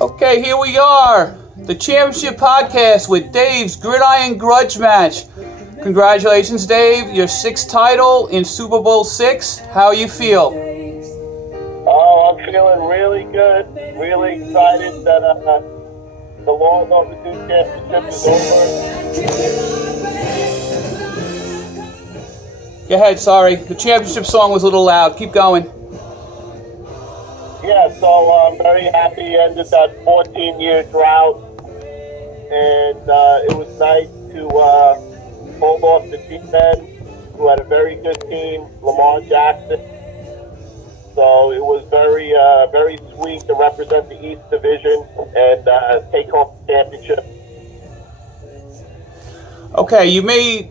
Okay, here we are. The Championship Podcast with Dave's Gridiron Grudge Match. Congratulations, Dave. Your sixth title in Super Bowl VI. How you feel? Oh, I'm feeling really good. Really excited that the long overdue championship is over. Go ahead, sorry. The championship song was a little loud. Keep going. Yeah, so I'm very happy. Ended that 14-year drought, and it was nice to hold off the G-Men, who had a very good team, Lamar Jackson. So it was very, very sweet to represent the East Division and take home the championship. Okay,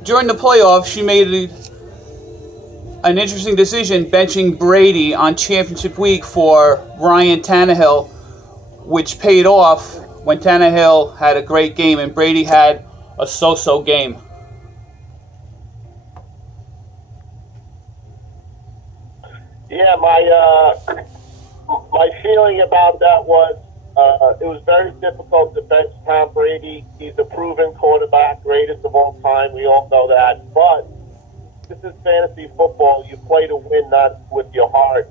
during the playoffs, you made an interesting decision benching Brady on championship week for Ryan Tannehill, which paid off when Tannehill had a great game and Brady had a so-so game. Yeah, my feeling about that was it was very difficult to bench Tom Brady. He's a proven quarterback, greatest of all time. We all know that. But this is fantasy football. You play to win, not with your heart.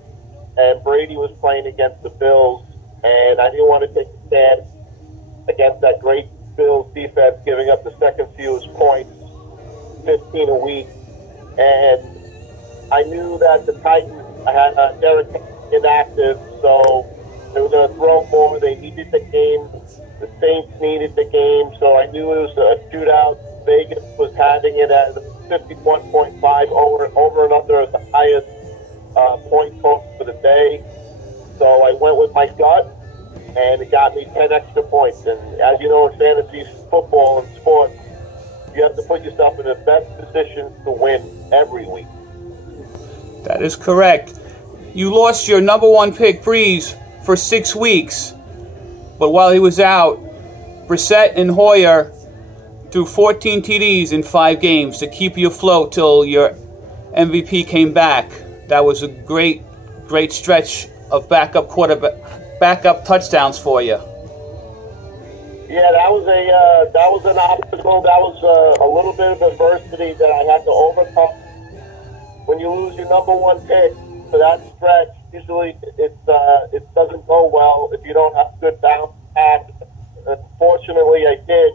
And Brady was playing against the Bills, and I didn't want to take a stand against that great Bills defense, giving up the second fewest points, 15 a week. And I knew that the Titans, I had Derek inactive, so they were going to throw more. They needed the game. The Saints needed the game, so I knew it was a shootout. Vegas was having it at 51.5 over and under as the highest point total for the day. So I went with my gut, and it got me 10 extra points. And as you know, in fantasy football and sports, you have to put yourself in the best position to win every week. That is correct. You lost your number one pick, Breeze, for 6 weeks. But while he was out, Brissett and Hoyer threw 14 TDs in 5 games to keep you afloat till your MVP came back. That was a great stretch of backup touchdowns for you. Yeah, that was an obstacle. That was a little bit of adversity that I had to overcome. When you lose your number one pick for that stretch, usually it doesn't go well if you don't have good bounce back. Unfortunately, I did,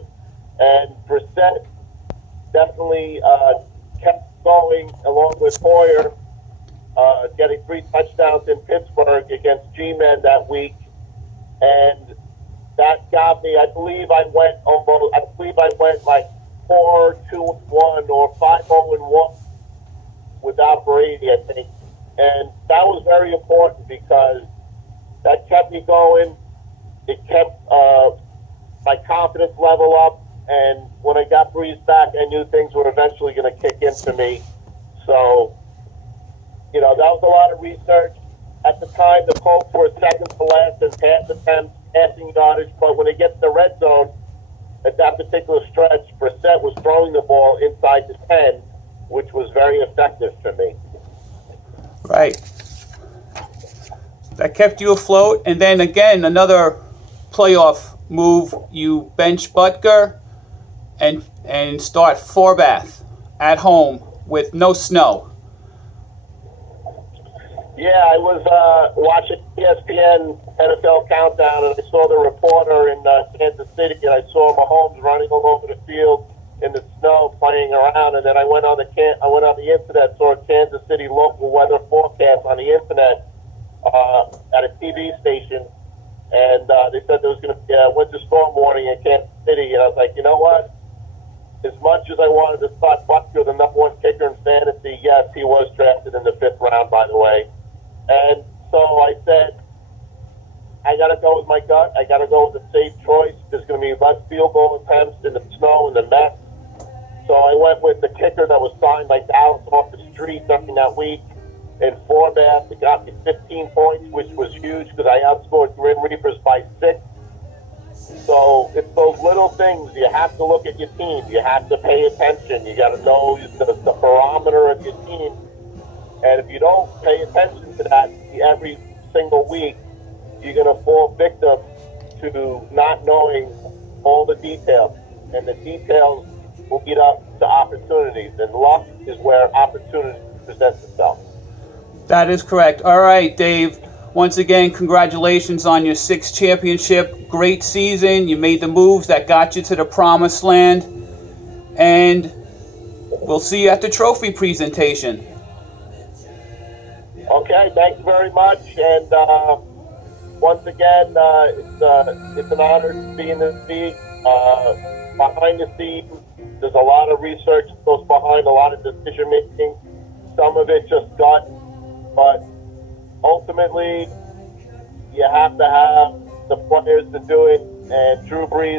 and Brissett definitely kept going along with Hoyer, getting 3 touchdowns in Pittsburgh against G-Men that week, and that got me. I believe I went like 4-2-1 or 5-0-1 without Brady, I think. And that was very important because that kept me going. It kept my confidence level up. And when I got Breeze back, I knew things were eventually going to kick in for me. So, that was a lot of research. At the time, the Colts were second to last in pass attempts, passing yardage. But when they get to the red zone, at that particular stretch, Brissett was throwing the ball inside the 10, which was very effective for me. Right. That kept you afloat. And then again, another playoff move, you bench Butker and start Forbath at home with no snow. Yeah, I was watching ESPN NFL Countdown, and I saw the reporter in Kansas City, and I saw Mahomes running all over the field in the snow, playing around. And then I went on the internet, saw a Kansas City local weather forecast on the internet at a TV station, and they said there was going to be a winter storm warning in Kansas City. And I was like, you know what? As much as I wanted to start Butker, the number one kicker in fantasy, yes, he was drafted in the 5th round, by the way. And so I said, I got to go with my gut. I got to go with the safe choice. There's going to be less field goal attempts in the snow and the mess. So I went with the kicker that was signed by Dallas off the street during that week in Forbath. It got me 15 points, which was huge because I outscored Grim Reapers by 6. So it's those little things. You have to look at your team. You have to pay attention. You got to know the barometer of your team. And if you don't pay attention to that every single week, you're going to fall victim to not knowing all the details. And the details will lead up to opportunities. And luck is where opportunity presents itself. That is correct. All right, Dave. Once again, congratulations on your 6th championship. Great season. You made the moves that got you to the promised land. And we'll see you at the trophy presentation. Okay, thanks very much. And once again, it's an honor to be in this league. Behind the scenes, there's a lot of research that goes behind, a lot of decision making. Some of it just gut, but ultimately, you have to have the players to do it. And Drew Brees